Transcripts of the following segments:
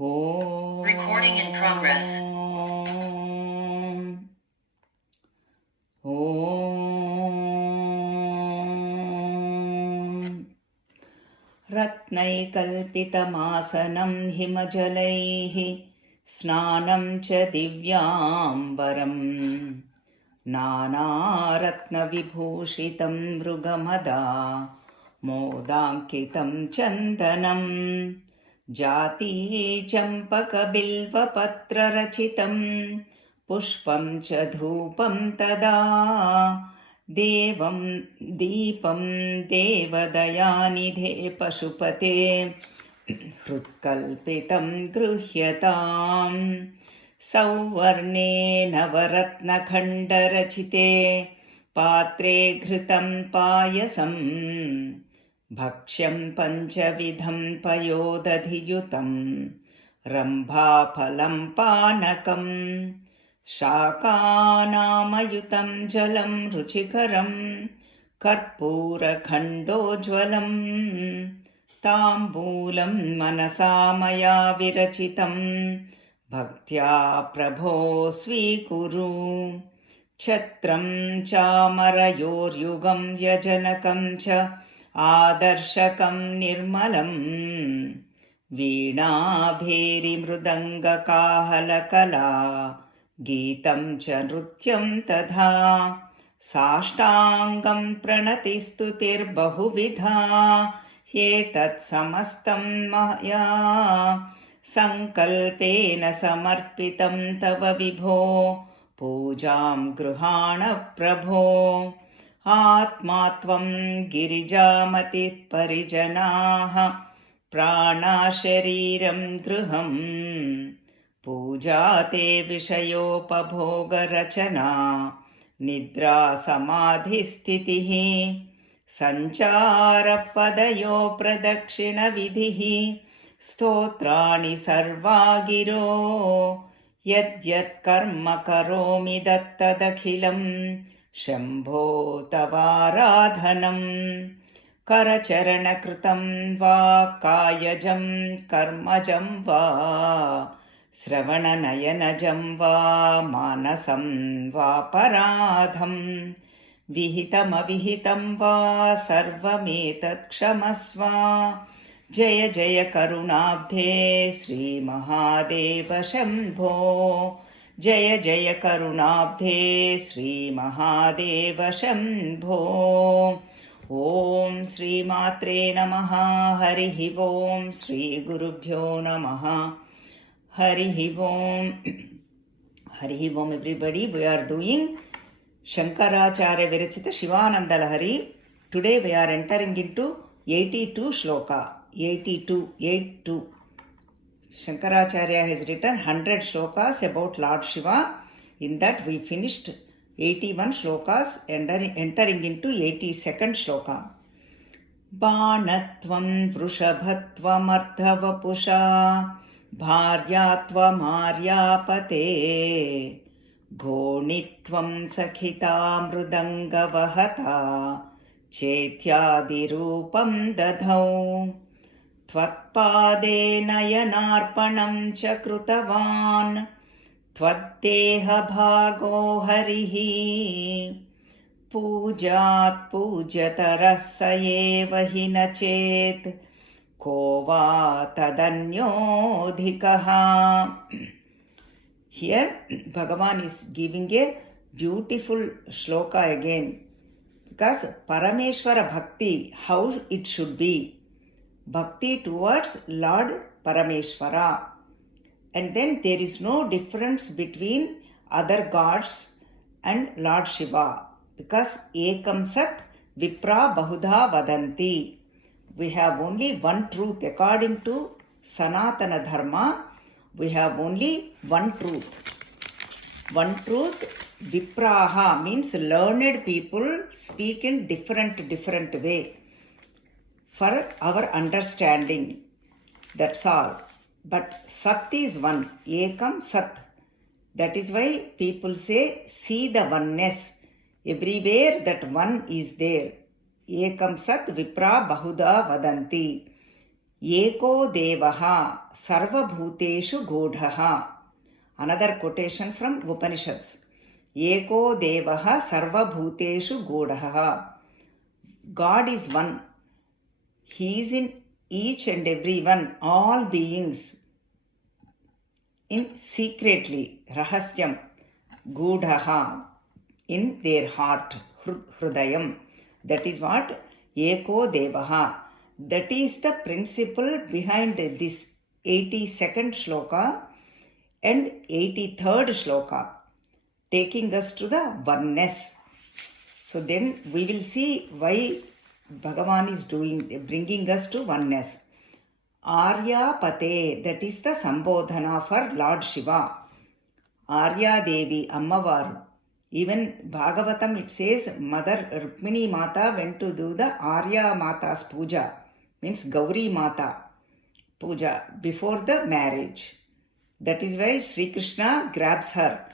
Om. Recording in progress. Om. रत्नैकल्पितमासनं हिमजलैः स्नानं च दिव्याम्बरम् नानारत्नविभूषितं मृगमदा मोदाङ्कितं चन्दनं जातीचम्पकबिल्वपत्ररचितं पुष्पं च धूपं तदा दीपं देवदयानिधे पशुपते हृत्कल्पितं गृह्यताम् सौवर्णे नवरत्नखण्डरचिते पात्रे घृतं पायसम् भक्ष्यं पञ्चविधं पयोदधियुतं रम्भाफलं पानकम् शाकानामयुतं जलं रुचिकरं कर्पूरखण्डोज्ज्वलम् ताम्बूलं मनसा मया विरचितं भक्त्या प्रभो स्वीकुरु छत्रं चामरयोर्युगं व्यजनकं च आदर्शकं निर्मलम् वीणाभेरिमृदङ्गकाहलकला गीतं च नृत्यं तथा साष्टाङ्गं प्रणतिस्तुतिर्बहुविधा ह्येतत् समस्तं मया सङ्कल्पेन समर्पितं तव विभो पूजां गृहाण प्रभो आत्मा त्वं गिरिजामतिः परिजनाः प्राणाशरीरं गृहम् पूजा ते विषयोपभोगरचना निद्रा समाधिस्थितिः सञ्चारपदयो प्रदक्षिणविधिः स्तोत्राणि सर्वा गिरो यद्यत् कर्म करोमि दत्तदखिलं शम्भो तवाराधनम् करचरणकृतं वा कायजं कर्मजं वा श्रवणनयनजं वा मानसं वापराधं विहितमविहितं वा सर्वमेतत् क्षमस्व जय जय करुणाब्धे श्रीमहादेव शम्भो जय जय करुणाब्धे श्रीमहादेव शम्भो ॐ श्रीमात्रे नमः हरिः ॐ श्रीगुरुभ्यो नमः हरिः ॐ हरिः ॐ everybody. We are doing Shankaracharya Virachita Shivananda Lahari. Today we are entering into 82 shloka. 82. Shankaracharya has written 100 shlokas about Lord Shiva. In that we finished 81 shlokas, entering into 82nd shloka. बाणत्वं वृषभत्वमर्धवपुषा भार्यात्वमार्यापते घोणित्वं सखिता मृदङ्गवहता चेत्यादिरूपं दधौ त्वत्पादे नयनार्पणं च कृतवान् त्वद्देहभागो हरिः पूजात् पूज्यतरः स एव हि न चेत् को वा तदन्योऽधिकः. Here Bhagavan is giving a beautiful shloka again, because Parameshwara Bhakti, how it should be. Bhakti towards Lord Parameshwara. And then there is no difference between other gods and Lord Shiva, because Ekam Sat Vipra Bahudha Vadanti. We have only one truth. According to Sanatana Dharma, we have only one truth. One truth, Vipraha means learned people speak in different way for our understanding. That's all. But Sat is one. Ekam Sat. That is why people say, see the oneness. Everywhere that one is there. Ekam Sat Vipra Bahuda Vadanti. Eko Devaha Sarvabhuteshu Godhaha. Another quotation from Upanishads. Eko Devaha Sarvabhuteshu Godhaha. God is one. He is in each and every one, all beings, in secretly, rahasyam, gudhaha, in their heart, hrudayam. That is what Eko Devaha. That is the principle behind this 82nd shloka and 83rd shloka, taking us to the oneness. So then we will see why Bhagavan is bringing us to oneness. Arya Pate, that is the Sambodhana for Lord Shiva. Arya Devi, Ammavaru. Even Bhagavatam it says Mother Rukmini Mata went to do the Arya Mata's puja, means Gauri Mata puja before the marriage. That is why Sri Krishna grabs her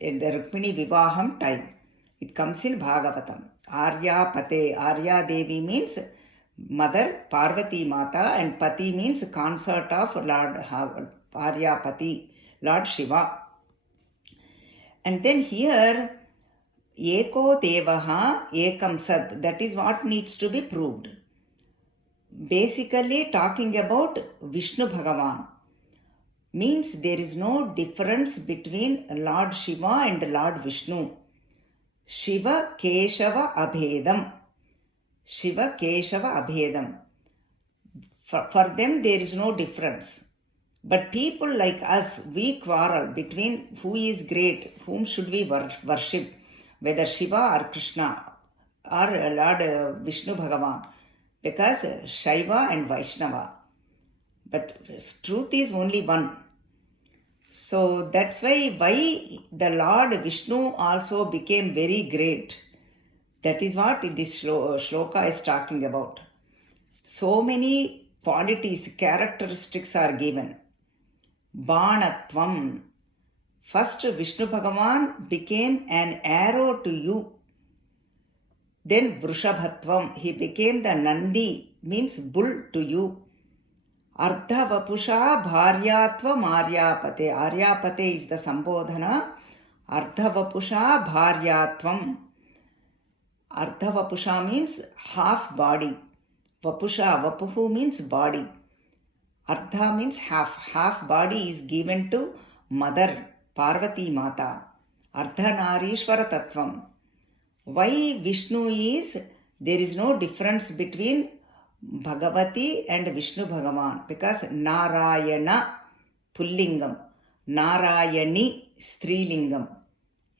in the Rukmini Vivaham time. It comes in Bhagavatam. Arya Pate, Arya Devi means Mother Parvati Mata, and Pati means consort of Lord Arya Pati, Lord Shiva. And then here, Eko Devaha Ekam Sat, that is what needs to be proved. Basically talking about Vishnu Bhagavan. Means there is no difference between Lord Shiva and Lord Vishnu. Shiva Keshava Abhedam. Shiva Keshava Abhedam. For them there is no difference. But people like us, we quarrel between who is great, whom should we worship, whether Shiva or Krishna or Lord Vishnu Bhagavan, because Shaiva and Vaishnava. But truth is only one. So that's why the Lord Vishnu also became very great. That is what this shloka is talking about. So many qualities, characteristics are given. Banatvam. First, Vishnu Bhagavan became an arrow to you. Then Vrushabhatvam. He became the Nandi, means bull to you. Ardha Vapusha Bharyatvam Aryapate. Aryapate is the Sambodhana. Ardha Vapusha Bharyatvam. Ardha Vapusha means half body. Vapusha, Vapuhu means body. Ardha means half. Half body is given to Mother Parvati Mata. Ardha Narishwara Tattvam. Why Vishnu is, there is no difference between Bhagavati and Vishnu Bhagavan, because Narayana Pullingam, Narayani Strilingam.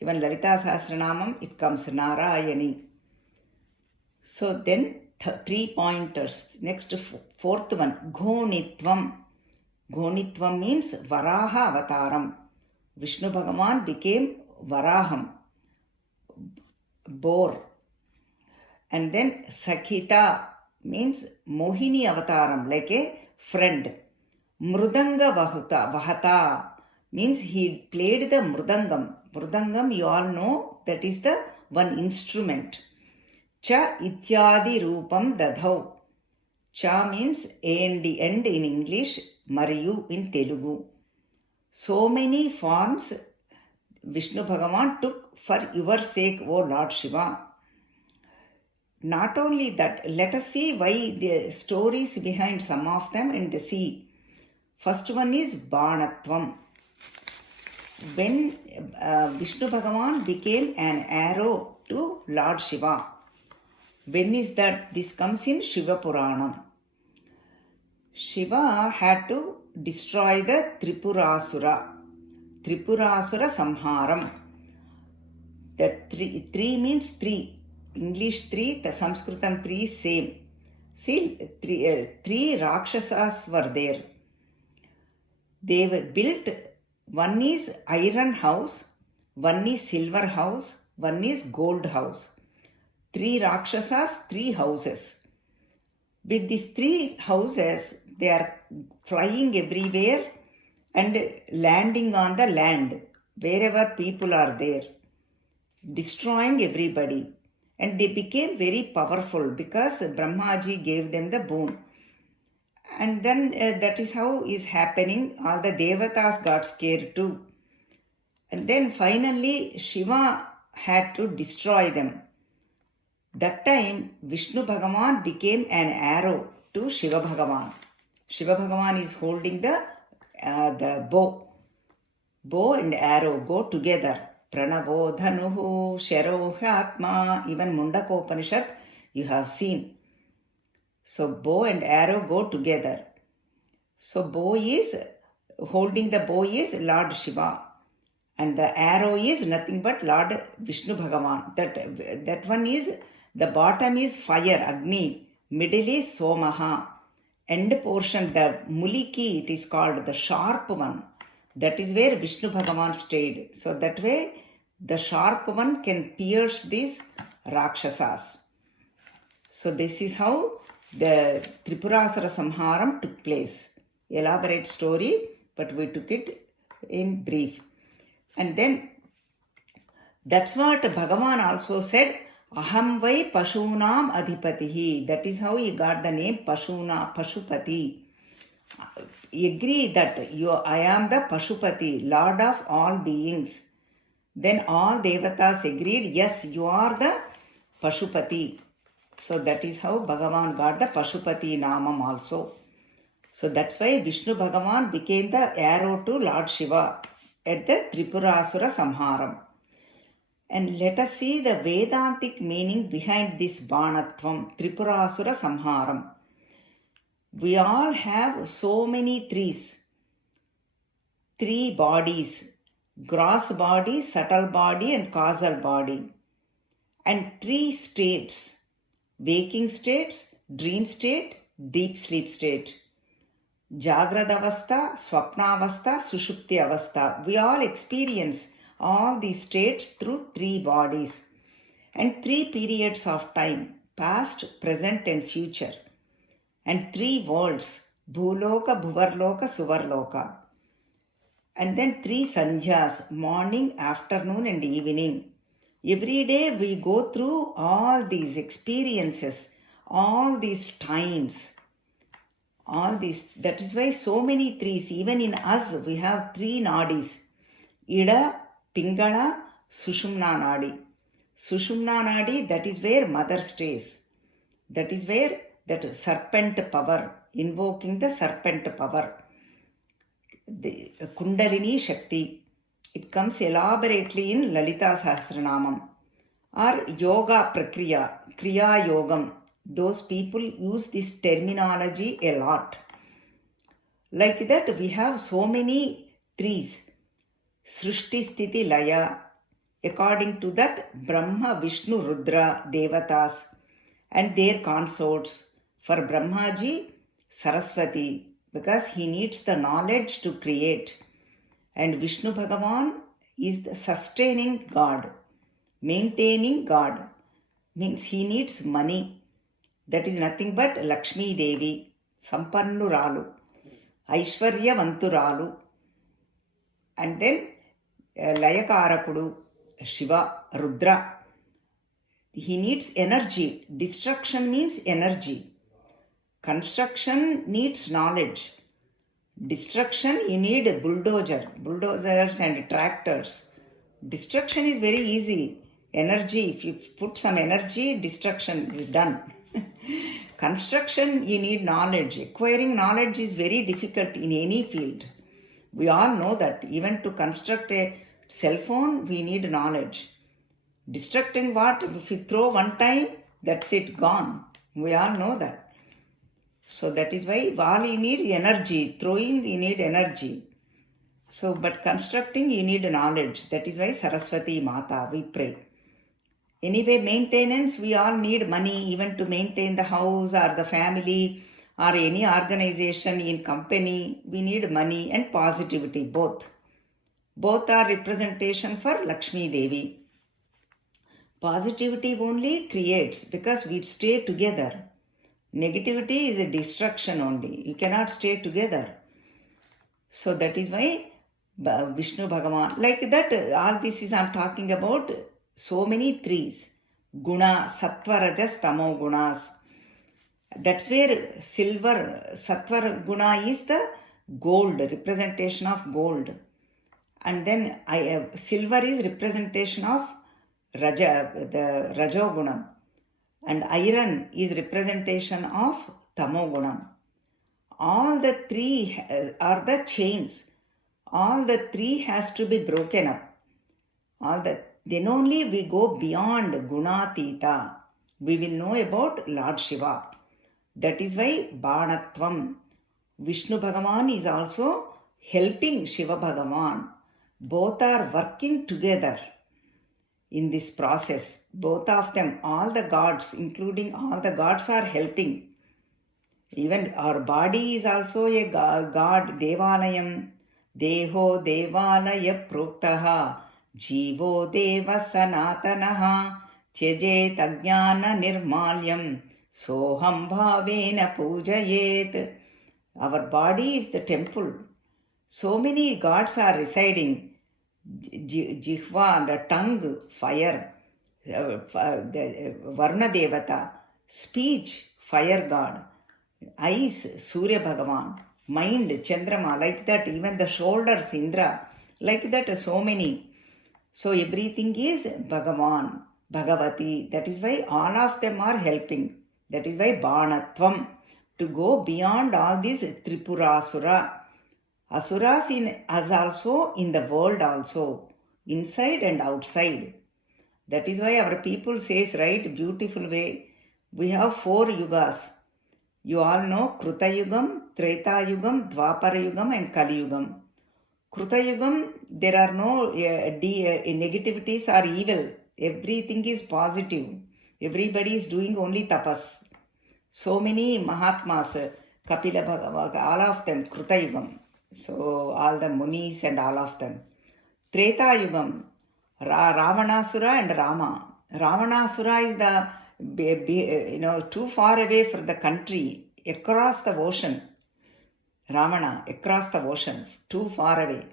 Even Lalita Sahasranamam it comes Narayani. So then 3 pointers. Next, fourth one, Ghonitvam. Ghonitvam means Varaha Avataram. Vishnu Bhagavan became Varaham, boar. And then Sakhita means Mohini Avataram, like a friend. Mrudanga Vahata means he played the Mrudangam. Mrudangam, you all know, that is the one instrument. Cha Ityadi Rupam Dadhau. Cha means A and the end in English, Mariyu in Telugu. So many forms Vishnu Bhagavan took for your sake, O Lord Shiva. Not only that, let us see why the stories behind some of them and see. First one is Banatvam. When Vishnu Bhagavan became an arrow to Lord Shiva. When is that? This comes in Shiva Puranam. Shiva had to destroy the Tripurasura. Tripurasura Samharam. That three means three. English 3, the Sanskritam 3 same. See, three Rakshasas were there. They were built, one is iron house, one is silver house, one is gold house. 3 Rakshasas, 3 houses. With these 3 houses, they are flying everywhere and landing on the land, wherever people are there, destroying everybody. And they became very powerful because Brahmaji gave them the boon. And then that is how is happening. All the devatas got scared too. And then finally Shiva had to destroy them. That time Vishnu Bhagavan became an arrow to Shiva Bhagavan. Shiva Bhagavan is holding the bow. Bow and arrow go together. Pranavo dhanuhu sharohyatma. Even Mundakopanishad you have seen. So bow and arrow go together. So holding the bow is Lord Shiva. And the arrow is nothing but Lord Vishnu Bhagavan. That one is, the bottom is fire, Agni. Middle is Somaha. End portion, the Muliki, it is called the sharp one. That is where Vishnu Bhagavan stayed. So that way, the sharp one can pierce these Rakshasas. So this is how the Tripurasura Samharam took place. Elaborate story, but we took it in brief. And then, that's what Bhagavan also said, Aham vai Pashunam Adhipatihi. That is how he got the name Pashupati. Agree that I am the Pashupati, Lord of all beings. Then all Devatas agreed, yes, you are the Pashupati. So that is how Bhagavan got the Pashupati Namam also. So that's why Vishnu Bhagavan became the arrow to Lord Shiva at the Tripurasura Samharam. And let us see the Vedantic meaning behind this Banatvam, Tripurasura Samharam. We all have so many trees. 3 bodies, gross body, subtle body and causal body. And 3 states, waking states, dream state, deep sleep state. Jagrada Avastha, Swapna Avastha, Sushupti Avastha. We all experience all these states through 3 bodies and 3 periods of time, past, present and future. And 3 worlds, Bhuloka, Bhuvarloka, Suvarloka. And then 3 sandhyas, morning, afternoon and evening. Every day we go through all these experiences, all these times. All this, that is why so many trees, even in us we have 3 nadis, Ida, Pingala, Sushumna Nadi. Sushumna Nadi, that is where mother stays. That is where that serpent power, invoking the serpent power. The Kundalini Shakti. It comes elaborately in Lalita Sahasranamam. Or Yoga Prakriya, Kriya Yogam. Those people use this terminology a lot. Like that, we have so many trees. Srishti Sthiti Laya. According to that, Brahma, Vishnu, Rudra, Devatas and their consorts. For Brahmaji, Saraswati, because he needs the knowledge to create. And Vishnu Bhagavan is the sustaining God, maintaining God. Means he needs money. That is nothing but Lakshmi Devi, Sampannuralu, Aishwaryavanturalu. And then Layakarakudu, Shiva, Rudra. He needs energy. Destruction means energy. Construction needs knowledge. Destruction, you need a bulldozers and tractors. Destruction is very easy. Energy, if you put some energy, destruction is done. Construction, you need knowledge. Acquiring knowledge is very difficult in any field. We all know that. Even to construct a cell phone, we need knowledge. Destructing what? If you throw one time, that's it, gone. We all know that. So that is why all you need energy. Throwing, you need energy. So, but constructing, you need knowledge. That is why Saraswati Mata, we pray. Anyway, maintenance, we all need money even to maintain the house or the family or any organization in company. We need money and positivity, both. Both are representation for Lakshmi Devi. Positivity only creates because we stay together. Negativity is a destruction only. You cannot stay together. So that is why Vishnu Bhagavan, like that, all this is I'm talking about so many trees. Guna, Sattva, Rajas, Tamo gunas. That's where silver, sattva guna is the gold, representation of gold. And then silver is representation of the rajogunam. And iron is representation of tamogunam. All the three are the chains. All the three has to be broken up. Then only we go beyond gunatita. We will know about Lord Shiva. That is why Banatvam. Vishnu Bhagavan is also helping Shiva Bhagavan. Both are working together in this process. Both of them, all the gods, including all the gods, are helping. Even our body is also a god. Devalayam. Deho Devalaya Proktaha. Jivo Deva Sanatanaha. Tyajet Ajnana Nirmalyam. Soham Bhavena Pujayet. Our body is the temple. So many gods are residing. Jihva, the tongue, fire. Varna Devata, speech, fire god. Eyes, Surya Bhagavan. Mind, Chandrama, like that. Even the shoulders, Indra. Like that, so many. So everything is Bhagavan, Bhagavati. That is why all of them are helping. That is why Banatvam. To go beyond all this Tripurasura. Asuras in us also, in the world also. Inside and outside. That is why our people says, right, beautiful way. We have 4 yugas. You all know Kruta Yugam, Treta Yugam, Dwapara Yugam and Kali Yugam. Kruta Yugam, there are no negativities or evil. Everything is positive. Everybody is doing only tapas. So many Mahatmas, Kapila Bhagavad, all of them, Kruta Yugam. So all the Munis and all of them. Treta Yugam, Ravanasura and Rama. Ravanasura is the, too far away from the country, across the ocean. Ravana, across the ocean, too far away.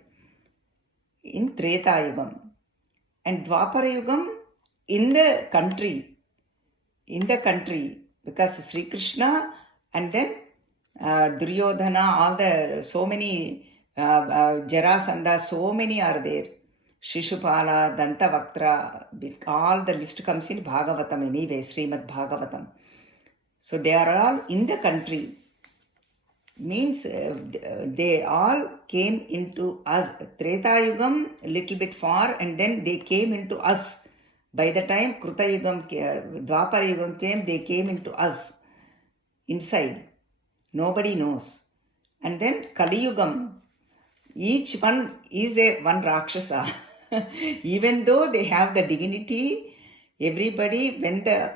In Treta Yugam. And Dwapara Yugam, in the country. Because Sri Krishna and then Duryodhana, so many, Jarasandha, so many are there. Shishupala, Dantavaktra, all the list comes in Bhagavatam anyway, Srimad Bhagavatam. So they are all in the country. Means they all came into us. Treta Yugam, a little bit far, and then they came into us. By the time Kruta Yugam, Dwapara Yugam came, they came into us, inside. Nobody knows. And then Kali Yugam, each one is one Rakshasa. Even though they have the divinity, everybody, when the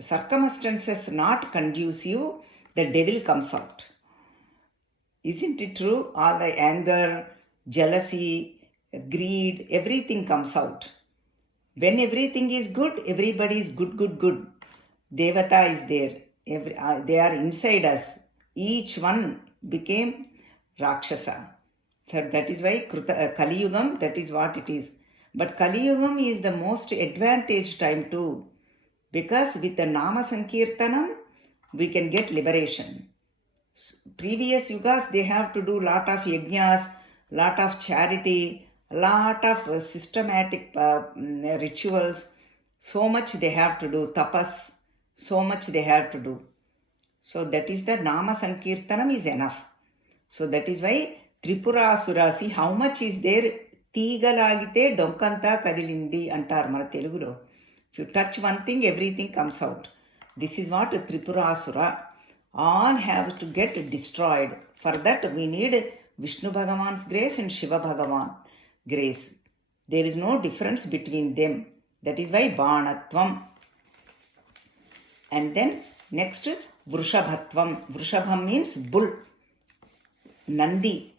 circumstances not conducive, the devil comes out. Isn't it true? All the anger, jealousy, greed, everything comes out. When everything is good, everybody is good. Devata is there. They are inside us. Each one became Rakshasa. So that is why Kali Yugam, that is what it is. But Kali Yugam is the most advantaged time too. Because with the Nama Sankirtanam, we can get liberation. Previous yugas, they have to do lot of yajnas, lot of charity, lot of systematic rituals. So much they have to do, tapas, so much they have to do. So that is the Nama Sankirtanam is enough. So that is why Tripurasura, see how much is there. Teegalagite donkanta kadilindi antar mana Telugulo. If you touch one thing, everything comes out. This is what Tripurasura. All have to get destroyed. For that we need Vishnu Bhagavan's grace and Shiva Bhagavan grace. There is no difference between them. That is why Banatvam. And then next Vrushabhatvam. Vrushabham means bull. Nandi.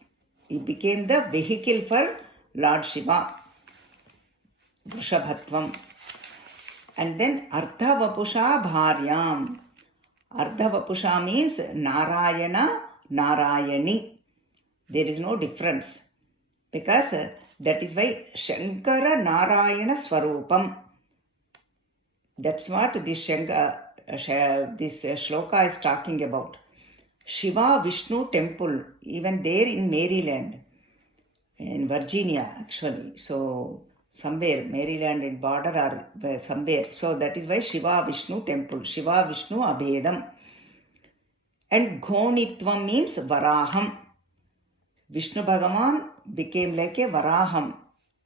He became the vehicle for Lord Shiva. Vrushabhatvam. And then Ardhavapusha Bharyam. Ardhavapusha means Narayana, Narayani. There is no difference. Because that is why Shankara Narayana Swarupam. That's what this shloka is talking about. Shiva Vishnu temple, even there in Maryland, in Virginia actually. So somewhere, Maryland in border or somewhere. So that is why Shiva Vishnu temple, Shiva Vishnu Abhedam. And Ghonitvam means Varaham. Vishnu Bhagavan became like a Varaham,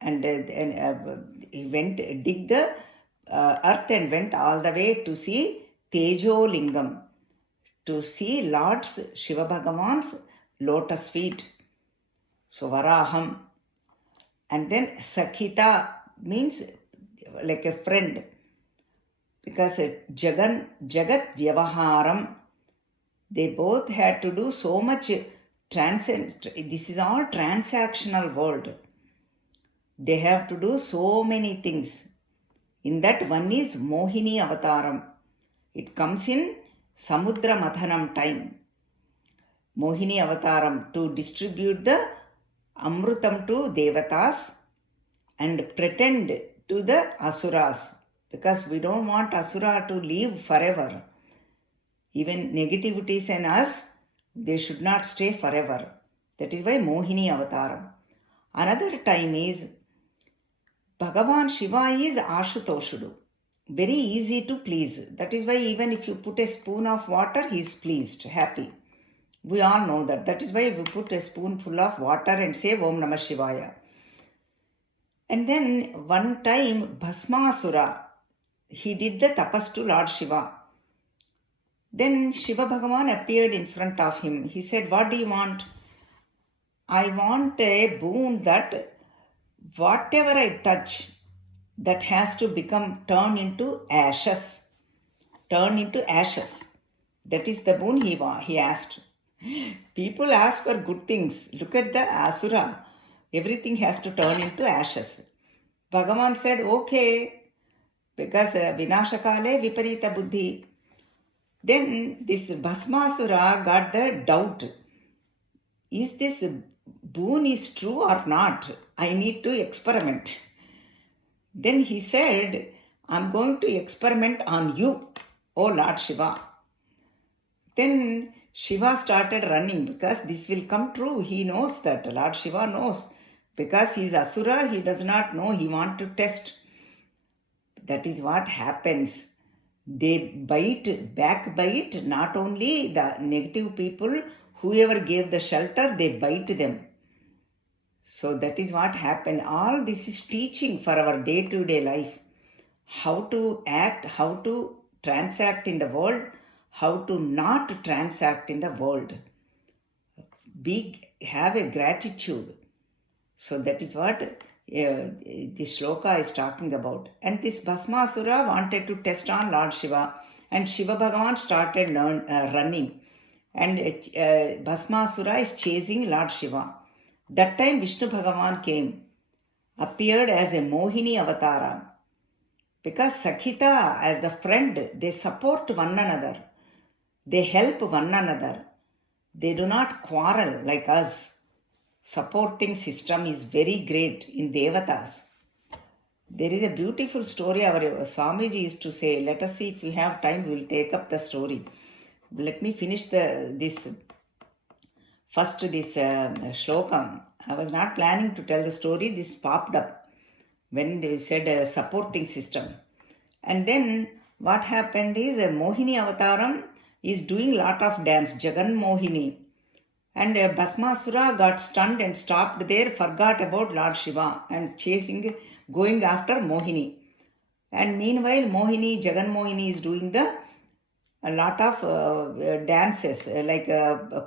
and he went dig the earth and went all the way to see Tejo Lingam, to see Lord's Shiva Bhagavan's lotus feet. So Varaham. And then Sakhita means like a friend, because Jagat Vyavaharam, they both had to do so much this is all transactional world. They have to do so many things. In that, one is Mohini Avataram. It comes in Samudra Mathanam time. Mohini Avataram, to distribute the Amrutam to Devatas and pretend to the Asuras, because we don't want Asura to live forever. Even negativities in us, they should not stay forever. That is why Mohini Avataram. Another time is Bhagavan Shiva is Ashutoshudu. Very easy to please. That is why even if you put a spoon of water, he is pleased, happy. We all know that. That is why we put a spoonful of water and say Om Namah Shivaya. And then one time Bhasmasura, he did the tapas to Lord Shiva. Then Shiva Bhagavan appeared in front of him. He said, what do you want? I want a boon that whatever I touch, that has to turn into ashes. Turn into ashes. That is the boon he asked. People ask for good things. Look at the Asura. Everything has to turn into ashes. Bhagavan said, okay, because Vinashakale Viparita Buddhi. Then this Bhasmasura got the doubt. Is this boon is true or not? I need to experiment. Then he said, I'm going to experiment on you, O Lord Shiva. Then Shiva started running, because this will come true. He knows that. Lord Shiva knows. Because he is Asura, he does not know. He wants to test. That is what happens. They backbite not only the negative people, whoever gave the shelter, they bite them. So that is what happened. All this is teaching for our day-to-day life. How to act, how to transact in the world, how to not transact in the world. Have a gratitude. So that is what this shloka is talking about. And this Bhasmasura wanted to test on Lord Shiva, and Shiva Bhagavan started running, and Bhasmasura is chasing Lord Shiva. That time Vishnu Bhagavan came, appeared as a Mohini Avatara, because Sakhita, as the friend, they support one another, they help one another, they do not quarrel like us. Supporting system is very great in Devatas. There is a beautiful story our Swamiji used to say. Let us see, if we have time, we will take up the story. Let me finish this shlokam. I was not planning to tell the story. This popped up when they said supporting system. And then what happened is Mohini Avataram is doing lot of dance, Jagan Mohini. And Bhasmasura got stunned and stopped there, forgot about Lord Shiva and going after Mohini. And meanwhile, Jagan Mohini is doing a lot of dances, like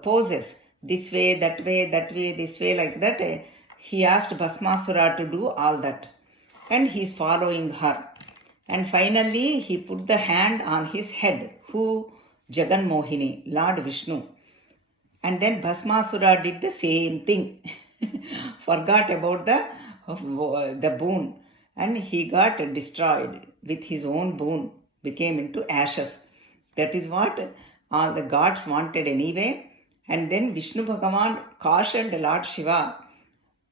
poses, this way, that way, this way, like that. He asked Bhasmasura to do all that. And he is following her. And finally, he put the hand on his head. Who? Jagan Mohini, Lord Vishnu. And then Bhasmasura did the same thing. Forgot about the boon. And he got destroyed with his own boon. Became into ashes. That is what all the gods wanted anyway. And then Vishnu Bhagavan cautioned Lord Shiva.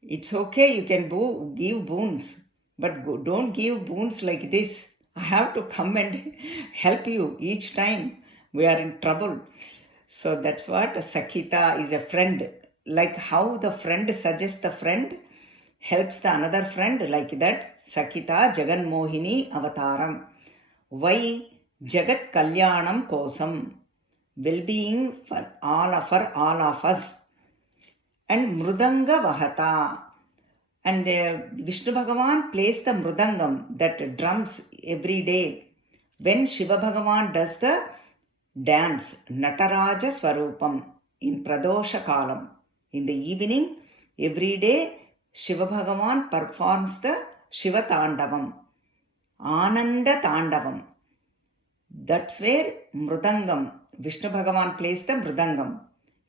It's okay, you can give boons. But don't give boons like this. I have to come and help you each time we are in trouble. So that's what Sakhita is a friend. Like how the friend suggests the friend, helps the another friend, like that. Sakhita Jagan Mohini Avataram. Why? Jagat Kalyanam Kosam. Well-being for all of us. And Mrudanga Vahata. And Vishnu Bhagavan plays the Mrudangam, that drums every day. When Shiva Bhagavan does the dance, Nataraja Swarupam, in Pradosha Kalam. In the evening, every day, Shiva Bhagavan performs the Shiva Tandavam, Ananda Tandavam. That's where Mrudangam, Vishnu Bhagavan plays the Mrudangam.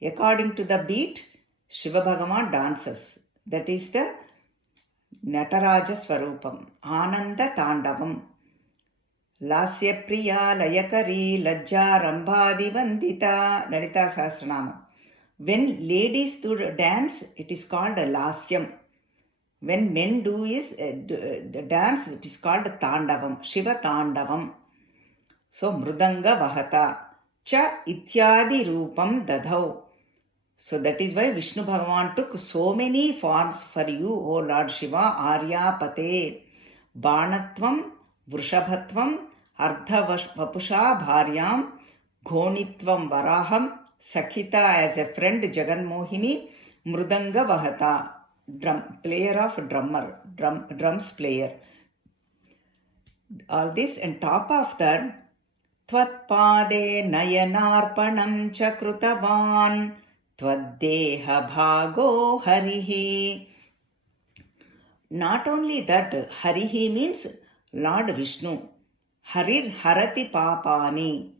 According to the beat, Shiva Bhagavan dances. That is the Nataraja Swarupam, Ananda Tandavam. Lasya Priya Layakari Lajja Rambhadi Vandita, Lalita Sahasranama. When ladies do dance, it is called a Lasyam. When men do the dance, it is called Tandavam, Shiva Tandavam. So Mrudanga Vahata Cha Ityadi Rupam Dadhau. So that is why Vishnu Bhagavan took so many forms for you, O Lord Shiva. Arya Pate, Banatvam, Vrishabhatvam, Ardha Vapusha Bharyam, Ghonitvam Varaham, Sakhita as a friend, Jagan Mohini, Mrudanga Vahata, player of drums player. All this, and top of that, Tvatpade Nayanarpanam Chakrutavan, Tvadeha Bhago Harihi. Not only that, Harihi means Lord Vishnu. Harir Harati Papani,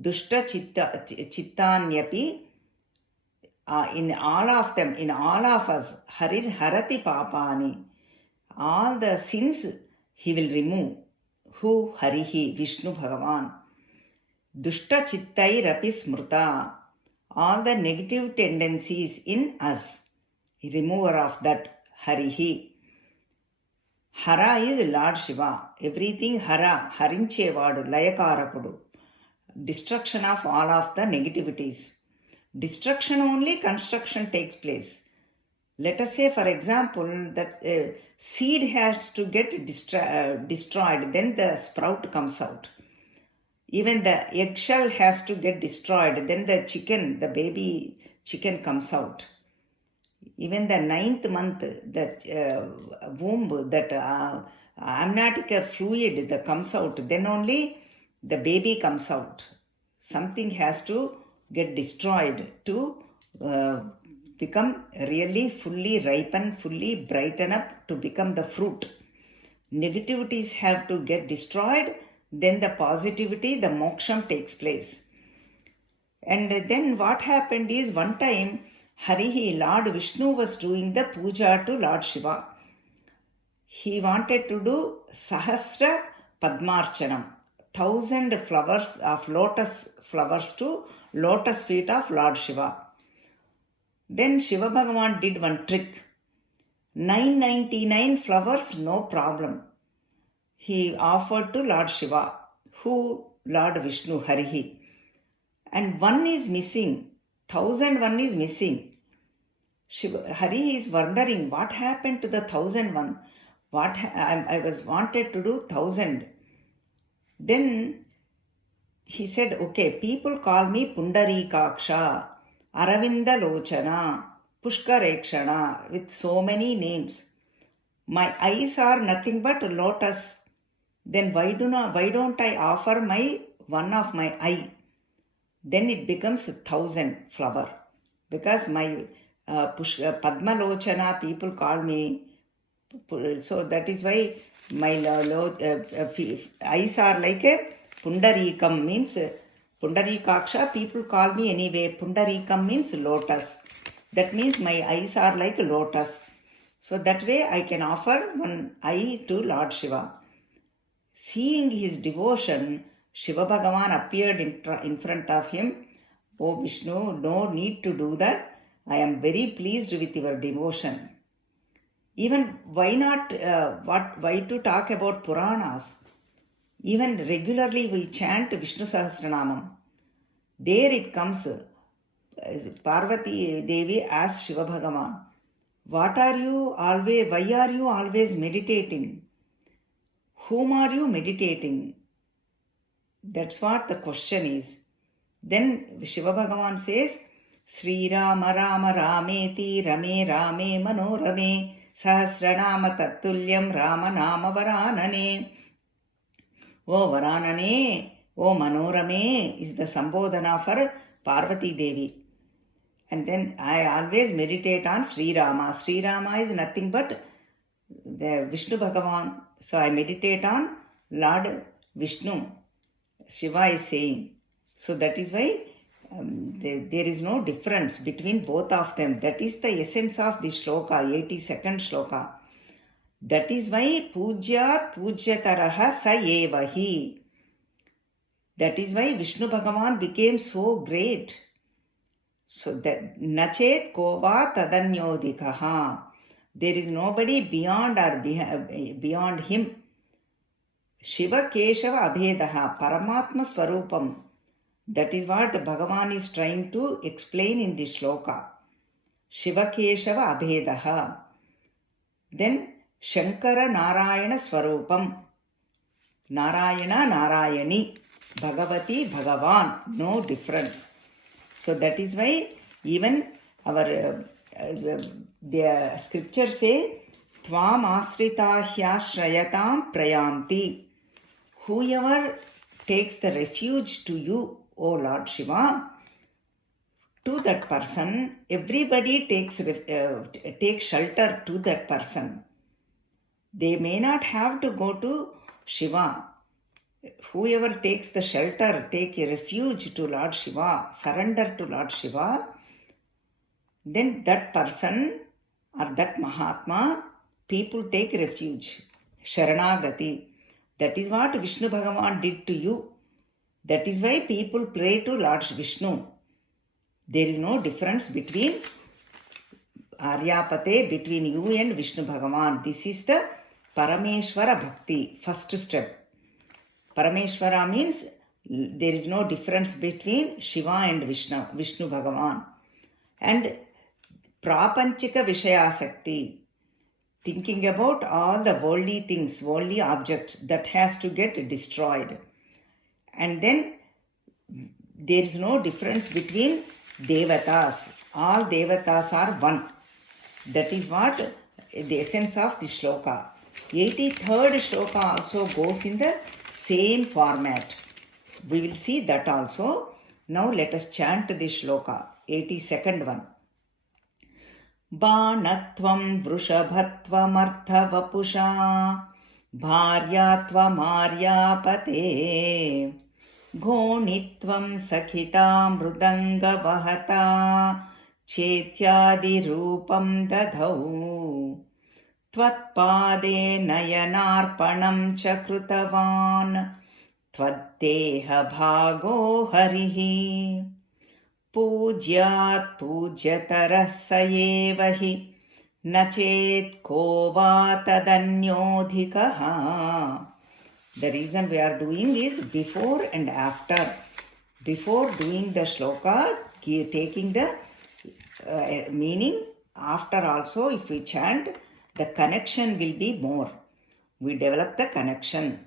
Dushta Chittanyapi. In all of them, in all of us, Harir Harati Papani. All the sins he will remove. Who? Harihi, Vishnu Bhagavan. Dushta Chittai Rapi Smrta. All the negative tendencies in us. Remover of that, Harihi. Hara is Lord Shiva. Everything Hara, Harinchevadu, Layakarakudu. Destruction of all of the negativities. Destruction only, construction takes place. Let us say, for example, that seed has to get destroyed, then the sprout comes out. Even the eggshell has to get destroyed, then the baby chicken comes out. Even the 9th month, that womb, that amniotic fluid that comes out, then only the baby comes out. Something has to get destroyed to become really fully ripen, fully brighten up to become the fruit. Negativities have to get destroyed, then the positivity, the moksham takes place. And then what happened is, one time Harihi, Lord Vishnu, was doing the puja to Lord Shiva. He wanted to do Sahasra Padmarchanam, 1000 flowers of lotus flowers to lotus feet of Lord Shiva. Then Shiva Bhagavan did one trick. 999 flowers, no problem. He offered to Lord Shiva. Who? Lord Vishnu, Harihi. And one is missing. 1001 is missing. Hari is wondering what happened to the 1001. I was wanted to do 1000. Then he said, okay, people call me Pundarikaksha, Aravinda Lochana, Pushkarekshana, with so many names. My eyes are nothing but lotus. Then why don't I offer one of my eye? Then it becomes 1000 flower. Because my Padma Lochana, people call me. So that is why my eyes are like a Pundarikam, means Pundarikaksha, people call me anyway. Pundarikam means lotus. That means my eyes are like lotus. So that way I can offer one eye to Lord Shiva. Seeing his devotion, Shiva Bhagavan appeared in front of him. Oh Vishnu, no need to do that. I am very pleased with your devotion. Even why not, why to talk about Puranas? Even regularly we chant Vishnu Sahasranamam. There it comes, Parvati Devi asks Shiva Bhagavan, why are you always meditating? Whom are you meditating? That's what the question is. Then Shiva Bhagavan says, Sri Rama Rama Rameti Rame Rame Manorame Sahasranama Tattulyam Rama Nama Varanane. O Varanane, O Manorame is the Sambodhana for Parvati Devi. And then I always meditate on Sri Rama. Sri Rama is nothing but the Vishnu Bhagavan. So I meditate on Lord Vishnu. Shiva is saying. So that is why there is no difference between both of them. That is the essence of the shloka, 82nd shloka. That is why Pujyat Pujyataraha Sa Evahi. That is why Vishnu Bhagavan became so great. So that Nachet Kova Tadanyodikaha. There is nobody beyond or beyond him. Shiva Keshava Abhedaha Paramatma Swarupam. That is what Bhagavan is trying to explain in this shloka. Shiva Keshava Abhedaha. Then Shankara Narayana Swarupam. Narayana Narayani. Bhagavati Bhagavan. No difference. So that is why even our the scriptures say Tvam Asritahya Shrayatam Prayanti. Whoever takes the refuge to you, O Lord Shiva, to that person, everybody takes shelter to that person. They may not have to go to Shiva. Whoever takes the shelter, take a refuge to Lord Shiva, surrender to Lord Shiva, then that person or that Mahatma, people take refuge. Sharanagati. That is what Vishnu Bhagavan did to you. That is why people pray to Lord Vishnu. There is no difference between Aryapate, between you and Vishnu Bhagavan. This is the Parameshwara Bhakti, first step. Parameshwara means there is no difference between Shiva and Vishnu Bhagavan. And Prapanchika Vishayasakti, thinking about all the worldly things, worldly objects that has to get destroyed. And then there is no difference between Devatas. All Devatas are one. That is what the essence of the shloka. 83rd shloka also goes in the same format. We will see that also. Now let us chant the shloka, 82nd one. Banatvam Vrushabhatvam Bharyatvam Aryapate Ghonitvam Sakhitam Mrudangavahata Chetyadi Rupam Dadhau Tvatpade Nayanarpanam Chakrutavan Tvadeha Bhago Harihi Pugyat Pujyatarah Sayevahi Nachet Kova Tadanyodhikaha. The reason we are doing is before and after. Before doing the shloka, taking the meaning, after also if we chant, the connection will be more. We develop the connection.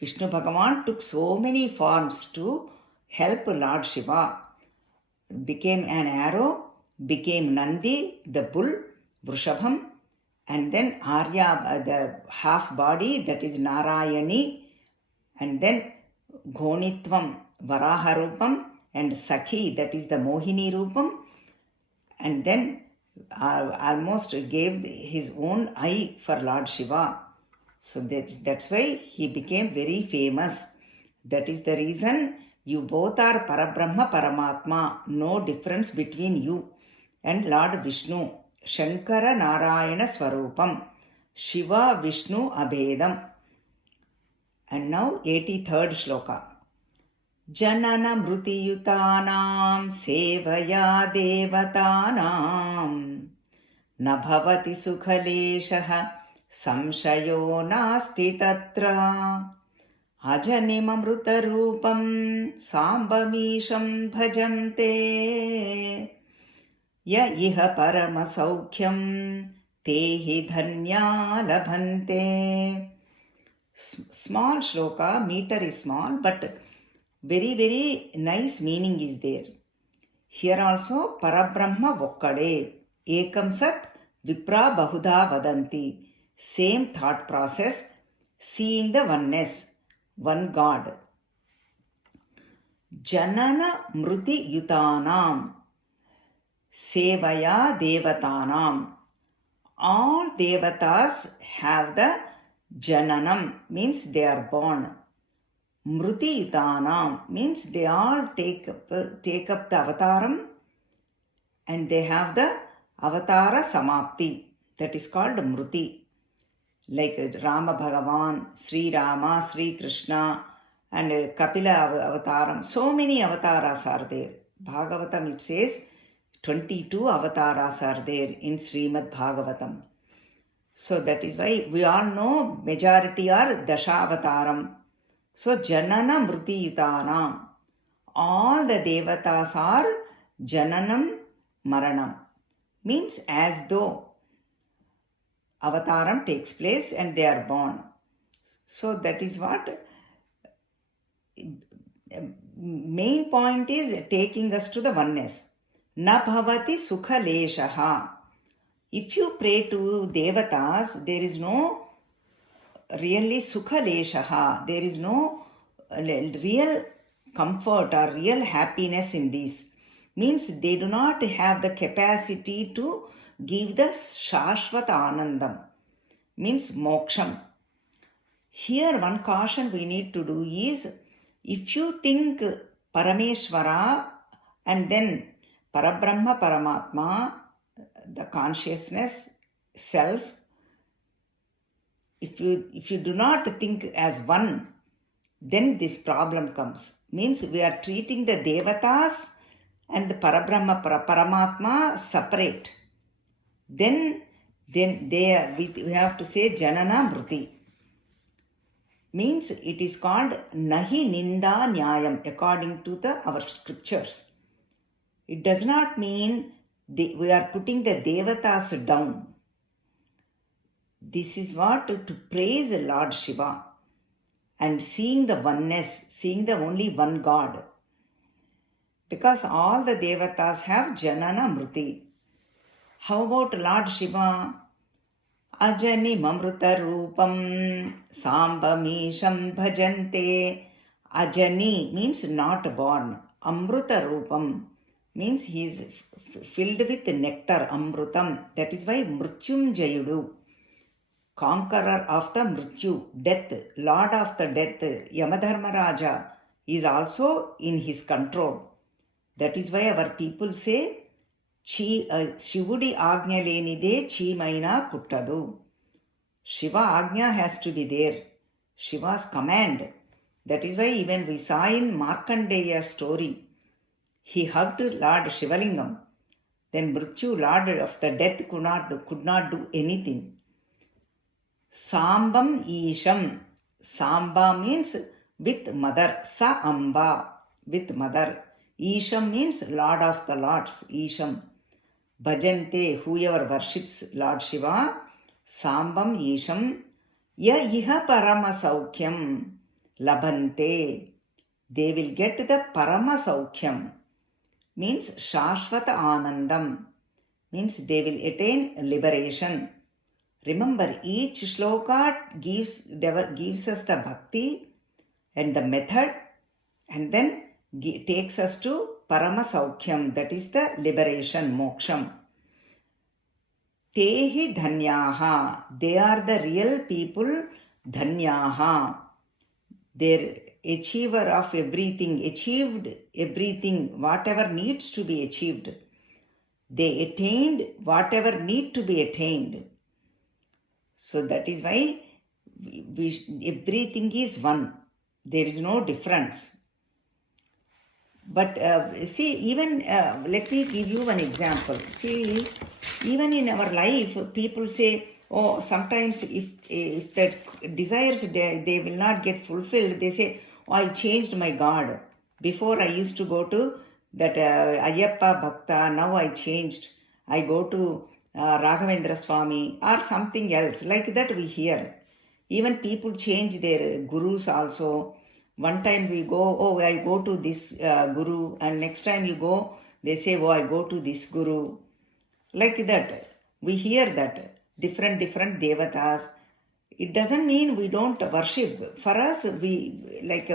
Vishnu Bhagavan took so many forms to help Lord Shiva. Became an arrow, became Nandi, the bull, Vrishabham, and then Arya, the half body, that is Narayani, and then Ghonitvam, Varaha Rupam, and Sakhi, that is the Mohini Rupam, and then almost gave his own eye for Lord Shiva. So that's why he became very famous. That is the reason you both are Parabrahma Paramatma, no difference between you and Lord Vishnu. Shankara Narayana Swarupam, Shiva Vishnu Abhedam. And now 83rd shloka. Janana Mrutiyutanam Sevaya Devatanam Nabhavati Sukhaleshaha Samshayo Nasti Tatra अजनिममृतरूपं साम्बमीशं भजन्ते य इह परमसौख्यं ते हि धन्या लभन्ते. Small shloka, meter is small, but very, very nice meaning is there. Here also, Parabrahma Vokkade, Ekam Sat, Vipra Bahuda Vadanti. Same thought process, seeing the oneness, one God. Janana Mruti Yutanam, Sevaya Devatanam. All Devatas have the Jananam, means they are born. Mruti Yutanam means they all take up the avataram and they have the avatara samapti. That is called Mruti. Like Rama Bhagavan, Sri Rama, Sri Krishna and Kapila avataram. So many avataras are there. Bhagavatam it says 22 avataras are there in Srimad Bhagavatam. So that is why we all know majority are Dashavataram. So Janana Mruti Yutanam. All the Devatas are Jananam Maranam. Means as though Avataram takes place and they are born. So that is what main point is taking us to the oneness. Na bhavati sukha leshaha. If you pray to Devatas, there is no really sukha leshaha. There is no real comfort or real happiness in this. Means they do not have the capacity to give the shashvata anandam. Means moksham. Here one caution we need to do is, if you think Parameshwara and then Parabrahma Paramatma, the consciousness, self, if you do not think as one, then this problem comes. Means we are treating the Devatas and the Parabrahma Paramatma separate. Then we have to say Janana Mruti. Means it is called Nahi Ninda Nyayam according to our scriptures. It does not mean we are putting the Devatas down. This is what to praise Lord Shiva and seeing the oneness, seeing the only one God. Because all the Devatas have Janana Mruti. How about Lord Shiva? Ajani Mamruta Rupam Sambamisham Bhajante. Ajani means not born. Amruta Rupam means he is filled with nectar, Amrutam. That is why Mrutyum Jayudu, conqueror of the Mrityu, death, lord of the death, Yamadharmaraja is also in his control. That is why our people say, Shivudi Agnya lenide Chimaina Kuttadu. Shiva Agnya has to be there. Shiva's command. That is why even we saw in Markandeya's story, he hugged Lord Shivalingam. Then Mrityu, Lord of the death, could not do anything. Sambam Isham. Samba means with mother. Sa Amba, with mother. Isham means Lord of the Lords. Isham. Bhajante, whoever worships Lord Shiva. Sambam Isham. Ya iha parama saukyam labhante. They will get the parama saukyam. Means Shashvata Anandam. Means they will attain liberation. Remember, each shloka gives us the bhakti and the method and then takes us to Parama Saukyam, that is the liberation, moksham. Tehi dhanyaha. They are the real people, dhanyaha. They're achiever of everything, achieved everything, whatever needs to be achieved. They attained whatever need to be attained. So that is why everything is one. There is no difference. But see, even let me give you one example. See, even in our life, people say, Oh, sometimes if that desires they will not get fulfilled, they say, oh, I changed my God. Before I used to go to that Ayyappa Bhakta, now I changed. I go to Raghavendra Swami or something else. Like that we hear. Even people change their gurus also. One time we go, oh, I go to this guru, and next time you go, they say, oh, I go to this guru. Like that. We hear that. Different devatas. It doesn't mean we don't worship. For us, we like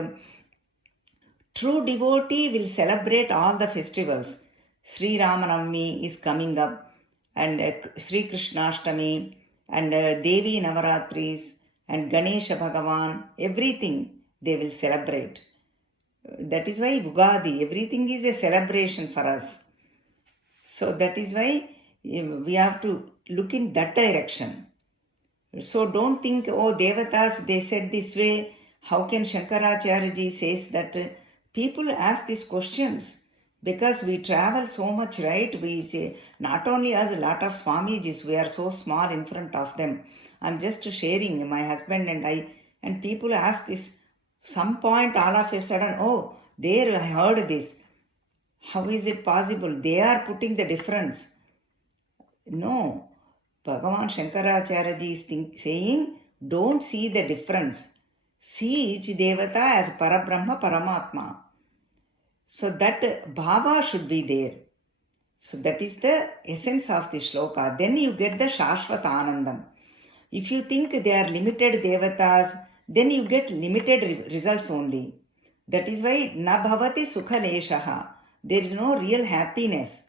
true devotee will celebrate all the festivals. Sri Ramanavami is coming up, and Sri Krishnashtami, and Devi Navaratris, and Ganesha Bhagavan, everything they will celebrate. That is why Ugadi, everything is a celebration for us. So that is why we have to look in that direction. So don't think, oh, Devatas, they said this way. How can Shankaracharya ji says that? People ask these questions because we travel so much, right? We say, not only us, a lot of Swamijis, we are so small in front of them. I'm just sharing, my husband and I, and people ask this. Some point, all of a sudden, oh, there I heard this. How is it possible? They are putting the difference. No. Bhagavan Shankaracharya ji is saying, don't see the difference. See each devata as Parabrahma, Paramatma. So that bhava should be there. So that is the essence of the shloka. Then you get the Shashvat Anandam. If you think they are limited devatas, then you get limited results only. That is why na bhavati sukha leshaha. There is no real happiness.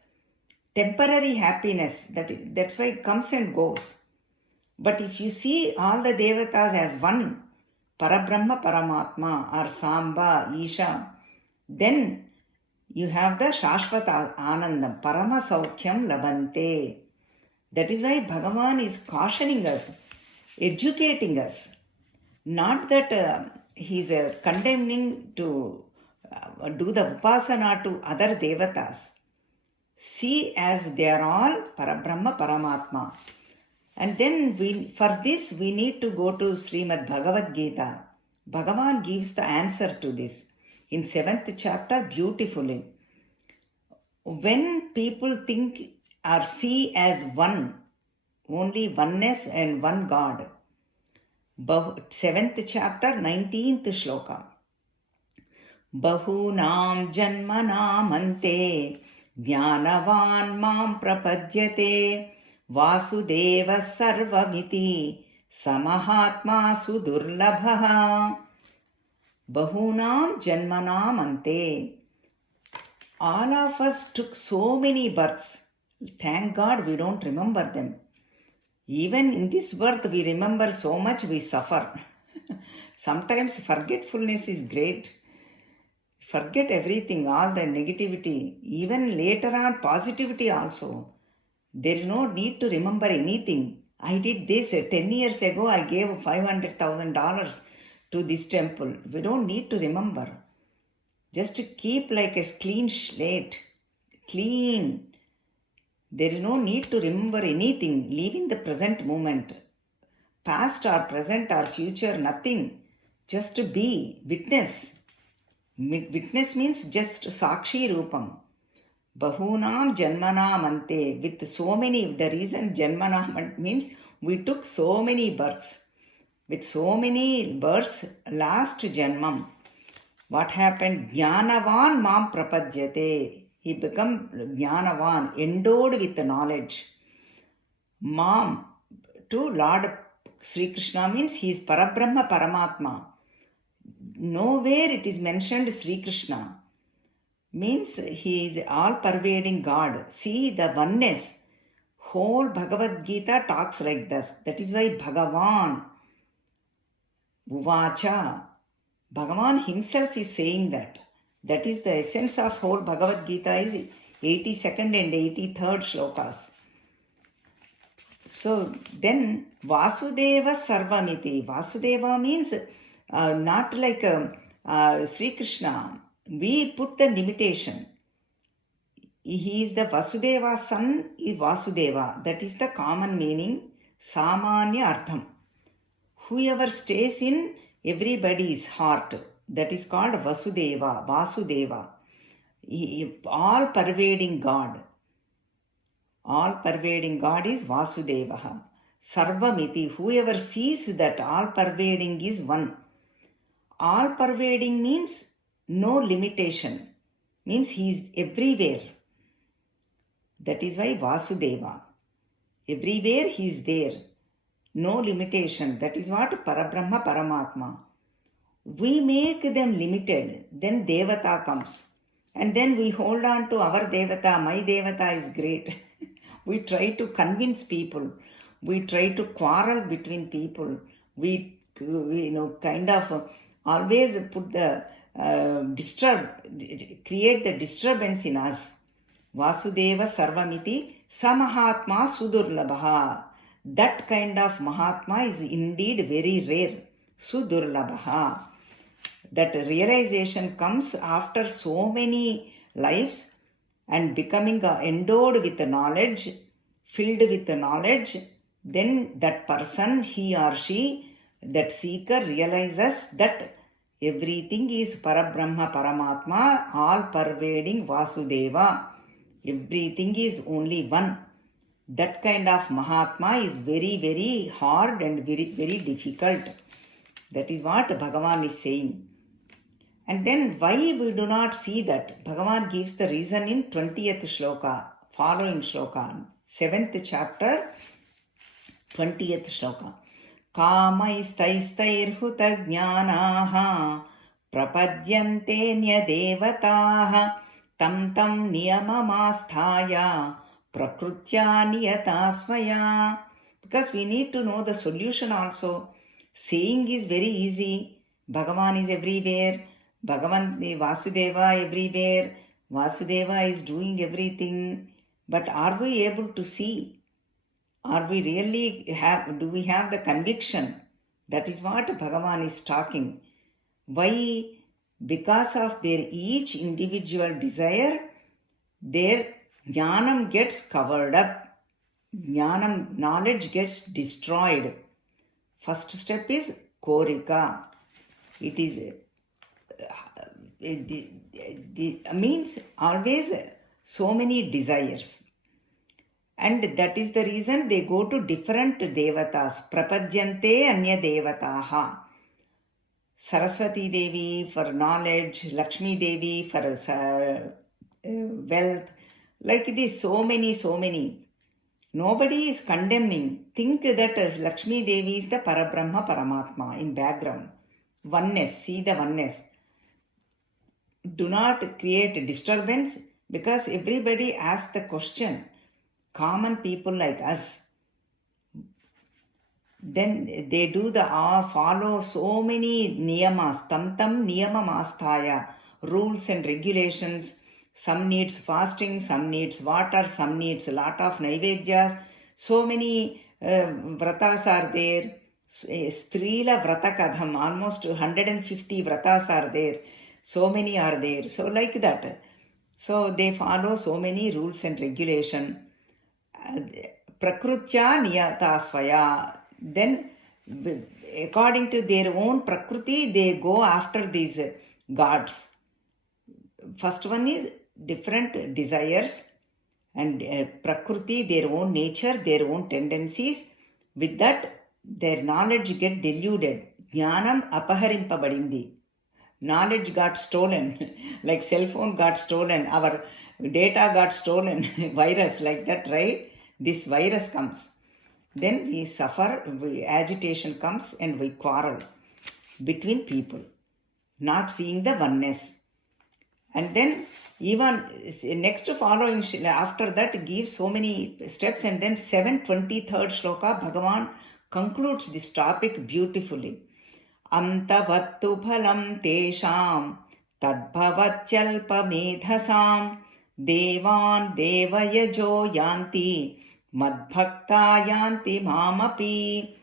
Temporary happiness. That's why it comes and goes. But if you see all the devatas as one, Parabrahma, Paramatma, or Samba, Isha, then you have the Shashvat Anandam, Parama Saukhyam Labante. That is why Bhagavan is cautioning us, educating us. Not that he is condemning to do the upasana to other devatas. See as they are all Parabrahma, Paramatma. And then for this we need to go to Srimad Bhagavad Gita. Bhagavan gives the answer to this in 7th chapter beautifully. When people think or see as one, only oneness and one God. 7th chapter, 19th shloka. Bahunam janmanam ante jnanavan mam prapadyate vasudeva sarvamiti samahatma sudurlabha. Bahunam janmanam ante. All of us took so many births. Thank God we don't remember them. Even in this birth we remember so much, we suffer. Sometimes forgetfulness is great. Forget everything, all the negativity. Even later on, positivity also. There is no need to remember anything. I did this 10 years ago, I gave $500,000 to this temple. We don't need to remember. Just keep like a clean slate. Clean. There is no need to remember anything. Live in the present moment. Past or present or future, nothing. Just be. Witness. Witness means just Sakshi Rupam. Bahunam Janmanam Ante. With so many, the reason Janmanam means we took so many births. With so many births, last Janmam. What happened? Jnanavan Mam Prapadyate. He became Jnanavan, endowed with knowledge. Mam, to Lord Sri Krishna means he is Parabrahma Paramatma. Nowhere it is mentioned Sri Krishna. Means he is all-pervading God. See the oneness. Whole Bhagavad Gita talks like this. That is why Bhagavan, Uvacha, Bhagavan himself is saying that. That is the essence of whole Bhagavad Gita is 82nd and 83rd shlokas. So then Vasudeva Sarvamiti. Vasudeva means not like Sri Krishna. We put the limitation. He is the Vasudeva's son is Vasudeva. That is the common meaning. Samanya Artham. Whoever stays in everybody's heart, that is called Vasudeva. All-pervading God. All-pervading God is Vasudeva. Sarvamiti. Whoever sees that all-pervading is one. All-pervading means no limitation. Means he is everywhere. That is why Vasudeva. Everywhere he is there. No limitation. That is what Parabrahma Paramatma. We make them limited. Then Devata comes. And then we hold on to our Devata. My Devata is great. We try to convince people. We try to quarrel between people. We kind of always put the create the disturbance in us. Vasudeva Sarvamiti Samahatma Sudurlabha. That kind of Mahatma is indeed very rare. Sudurlabha. That realization comes after so many lives and becoming endowed with knowledge, filled with knowledge. Then that person, he or she, that seeker realizes that everything is Parabrahma Paramatma, all pervading Vasudeva. Everything is only one. That kind of Mahatma is very, very hard and very, very difficult. That is what Bhagavan is saying. And then why we do not see that? Bhagavan gives the reason in 20th shloka, following shloka, 7th chapter, 20th shloka. Kamaistairhuta jnanaha prapadyante nyadevataha tam niyamamasthaya prakrutya niyatasvaya. Because we need to know the solution also. Saying is very easy. Bhagavan is everywhere. Bhagavan Vasudeva everywhere. Vasudeva is doing everything. But are we able to see? Are we really do we have the conviction? That is what Bhagavan is talking. Why? Because of their each individual desire, their jnanam gets covered up. Jnanam, knowledge gets destroyed. First step is korika. It is means always so many desires. And that is the reason they go to different devatas. Prapadyante anya devataha. Saraswati Devi for knowledge, Lakshmi Devi for wealth. Like this, so many. Nobody is condemning. Think that as Lakshmi Devi is the Parabrahma Paramatma in background. Oneness, see the oneness. Do not create disturbance because everybody asks the question. Common people like us. Then they do the follow so many niyamas, tam niyamamastaya, rules and regulations. Some needs fasting, some needs water, some needs a lot of naivedyas. So many vratas are there. Strila vrata kadham, almost 150 vratas are there. So many are there. So like that. So they follow so many rules and regulation. Prakrutya niyatasvaya. Then according to their own prakriti, they go after these gods. First one is different desires and prakriti, their own nature, their own tendencies. With that, their knowledge get diluted. Jnanam apaharimpabadindi. Knowledge got stolen, like cell phone got stolen, our data got stolen, virus like that, right? This virus comes. Then we suffer, agitation comes and we quarrel between people, not seeing the oneness. And then even next following, after that gives so many steps, and then 723rd shloka, Bhagavan concludes this topic beautifully. Antavattu phalam tesham tadbhavatyalpamedhasam devan devayajo yanti madbhakta yanti mamapi.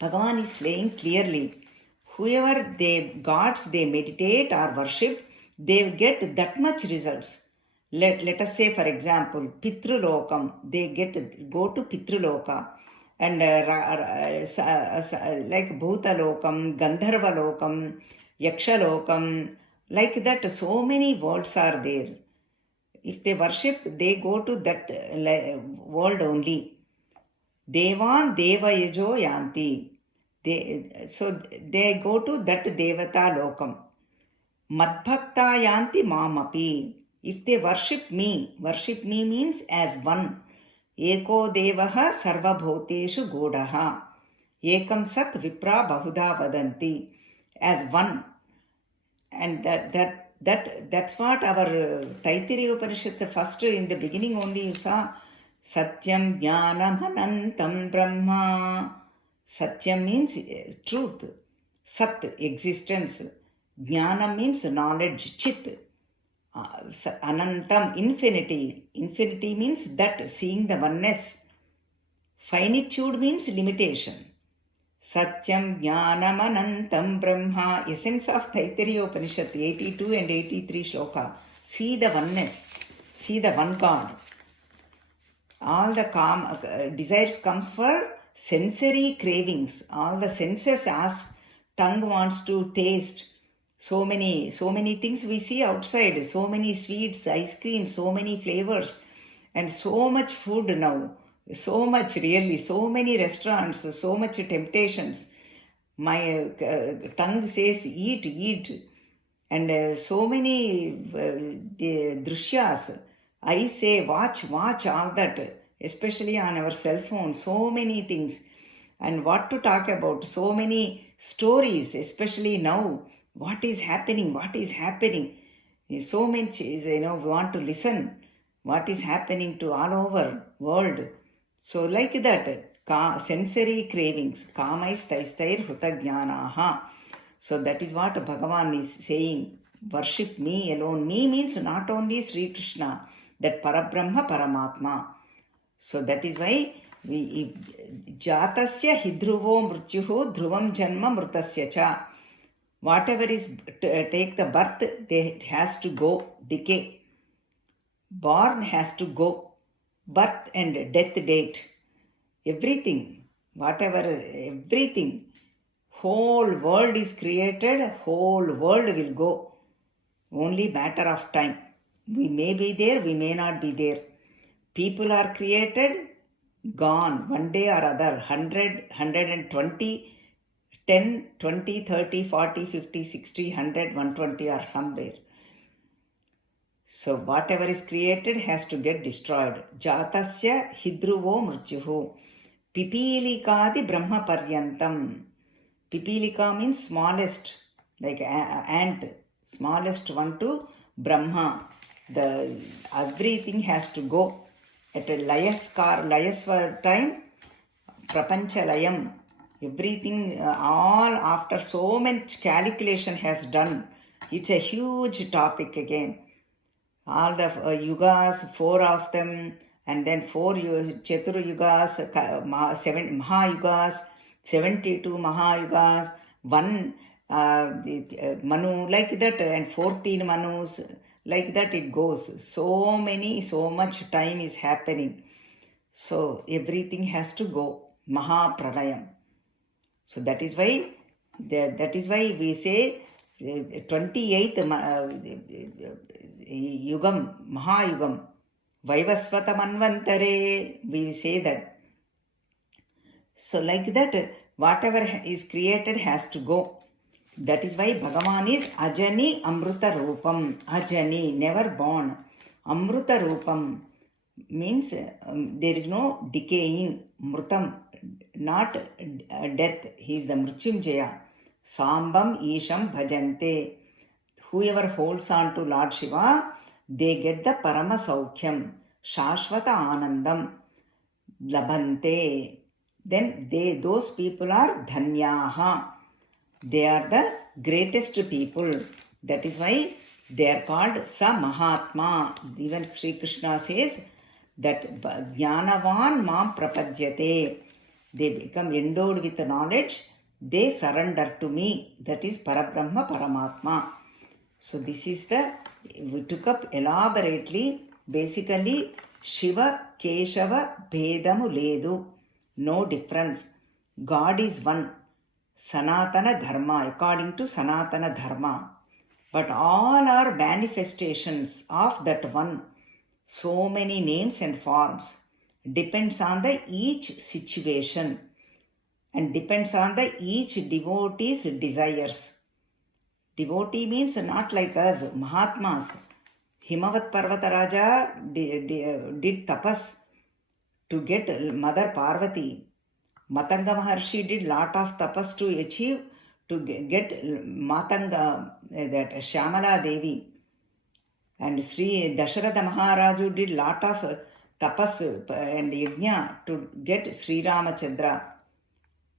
Bhagavan is saying clearly, whoever gods they meditate or worship, they get that much results. Let us say, for example, Pitrulokam, they go to Pitruloka. and like Bhutalokam, Gandharvalokam, Yakshalokam, like that so many worlds are there. If they worship, they go to that world only. Devan Devayajo Yanti. So they go to that Devata Lokam. Madbhakta Yanti Mamapi. If they worship me means as one. Eko Devaha Sarvabhuteshu Godaha. Ekam Sat Vipra Bahuda Vadanti. As one. And that's what our Taittiriya Upanishad first in the beginning only you saw. Satyam Jnanam Anantam Brahma. Satyam means truth. Sat, existence. Jnanam means knowledge, chit. Anantam, infinity. Infinity means that, seeing the oneness. Finitude means limitation. Satyam Jnanam Anantam Brahma. Essence of Taittiriya Upanishad 82 and 83 shloka. See the oneness. See the one God. All the desires comes for sensory cravings. All the senses ask. Tongue wants to taste. So many things we see outside. So many sweets, ice cream, so many flavors. And so much food now. So much really. So many restaurants. So much temptations. My tongue says eat. And so many drishyas. I say watch all that, especially on our cell phone, so many things. And what to talk about, so many stories, especially now, what is happening, so much, we want to listen, what is happening to all over world. So like that, sensory cravings, kamais taistair hutagnyanaha. So that is what Bhagavan is saying, worship me alone. Me means not only Sri Krishna, that Parabrahma Paramatma. So that is why Jatasya hidruvo mrutyuho dhruvam janma mrutasya cha. Whatever is take the birth, it has to go, decay. Born has to go. Birth and death date. Everything. Everything. Whole world is created, whole world will go. Only matter of time. We may be there, we may not be there. People are created, gone, one day or other, 100, 120, 10, 20, 30, 40, 50, 60, 100, 120 are somewhere. So whatever is created has to get destroyed. Jatasya hidruvo mrutyuhu. Pipilikadi brahma paryantam. Pipilika means smallest, like ant, smallest one to Brahma. Everything has to go. At a Layaswar time, Prapancha Layam, everything, all after so much calculation has done. It's a huge topic again. All the yugas, 4 of them, and then 4 Cheturu yugas, 7 Mahayugas, 72 Mahayugas, 1 Manu, like that, and 14 Manus. Like that it goes. So much time is happening. So everything has to go. Mahapralayam. So that is why we say 28th Yugam, Mahayugam, Vaivasvata Manvantare, we say that. So like that, whatever is created has to go. That is why Bhagavan is Ajani Amruta Rupam. Ajani, never born. Amruta Rupam means there is no decaying. Mrutam, not death. He is the Mrutyunjaya. Sambam Isham Bhajante. Whoever holds on to Lord Shiva, they get the Parama Saukhyam. Shashvata Anandam. Labhante. Then those people are Dhanyaha. They are the greatest people. That is why they are called Sa Mahatma. Even Sri Krishna says that Jnanavan Mam Prapadyate. They become endowed with knowledge. They surrender to me. That is Parabrahma Paramatma. So this is we took up elaborately. Basically, Shiva Keshava Bhedamu Ledu. no difference. God is one. Sanatana Dharma, according to Sanatana Dharma. But all are manifestations of that one. So many names and forms. Depends on the each situation and depends on the each devotee's desires. Devotee means not like us, Mahatmas. Himavat Parvata Raja did tapas to get Mother Parvati. Matanga Maharshi did lot of tapas to achieve to get Matanga, that Shyamala Devi. And Sri Dasharatha Maharaju did lot of tapas and yajna to get Sri Ramachandra.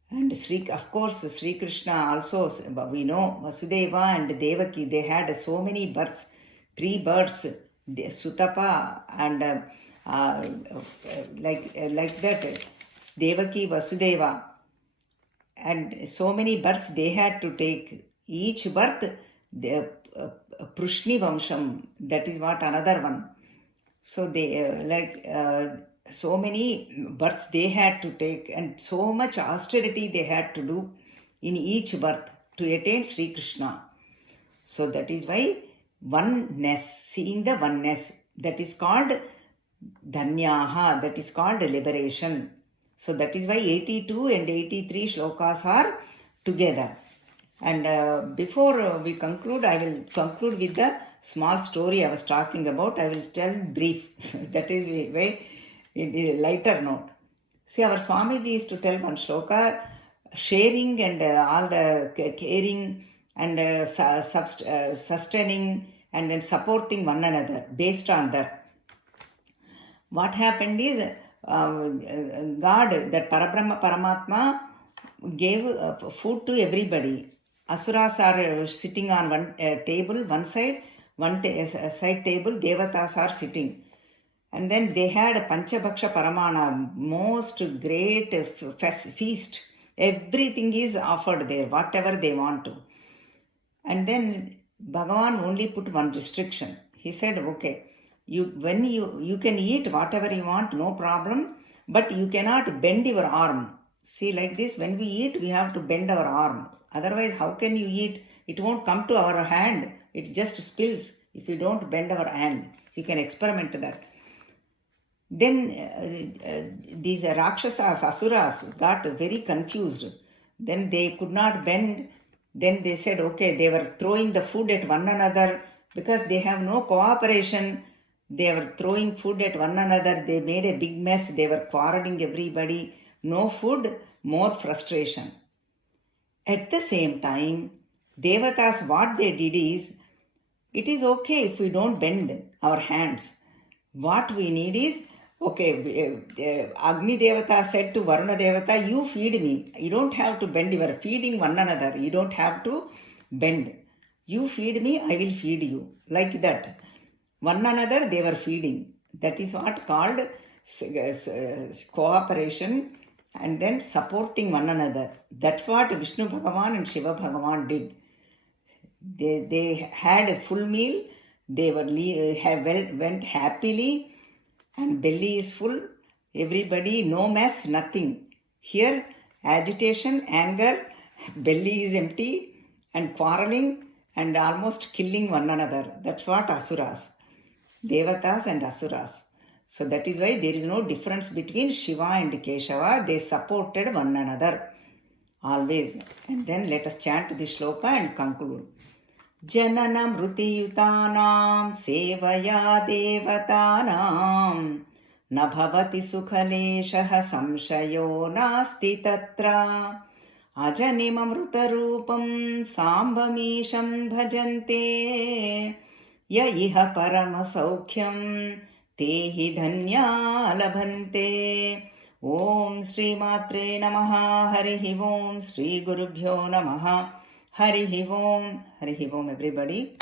And of course, Sri Krishna also, we know Vasudeva and Devaki, they had so many births, 3 birds, Sutapa and like that, Devaki, Vasudeva, and so many births they had to take. Each birth, Prushni Vamsham, that is what another one. So they so many births they had to take, and so much austerity they had to do in each birth to attain Sri Krishna. So that is why oneness, seeing the oneness, that is called Dhanyaha, that is called liberation. So that is why 82 and 83 shlokas are together. And before we conclude, I will conclude with the small story I was talking about. I will tell brief. That is way in a lighter note. See, our Swamiji used to tell one shloka, sharing and all the caring and sustaining and then supporting one another based on that. What happened is, God, that Parabrahma Paramatma, gave food to everybody. Asuras are sitting on one table, one side table, Devatas are sitting. And then they had a Panchabhaksha Paramana, most great feast. Everything is offered there, whatever they want to. And then Bhagavan only put one restriction. He said, okay, you can eat whatever you want, no problem, but you cannot bend your arm. See, like this, when we eat, we have to bend our arm. Otherwise, how can you eat? It won't come to our hand. It just spills if you don't bend our hand. You can experiment that. Then these Rakshasas, Asuras, got very confused. Then they could not bend. Then they said, okay, they were throwing the food at one another because they have no cooperation. They were throwing food at one another. They made a big mess. They were quarreling everybody. No food, more frustration. At the same time, Devatas, what they did is, it is okay if we don't bend our hands. What we need is, okay, Agni Devata said to Varuna Devata, you feed me. You don't have to bend. You are feeding one another. You don't have to bend. You feed me, I will feed you. Like that. One another they were feeding. That is what called cooperation and then supporting one another. That's what Vishnu Bhagavan and Shiva Bhagavan did. They had a full meal. They went happily. And belly is full, everybody, no mess, nothing. Here, agitation, anger, belly is empty, and quarreling, and almost killing one another. That's what Asuras, Devatas and Asuras. So that is why there is no difference between Shiva and Keshava. They supported one another, always. And then let us chant this shloka and conclude. Janana mrutiyutanam sevaya devatanam na bhavati sukhaleshaha samshayo nasti tatra ajanimamrutarupam sambamisham bhajante ya iha paramasaukyam tehi dhanya labhante. Om Shri Matre Namaha. Harihi Om. Shri Gurubhyo Namaha. Harihi Om, everybody.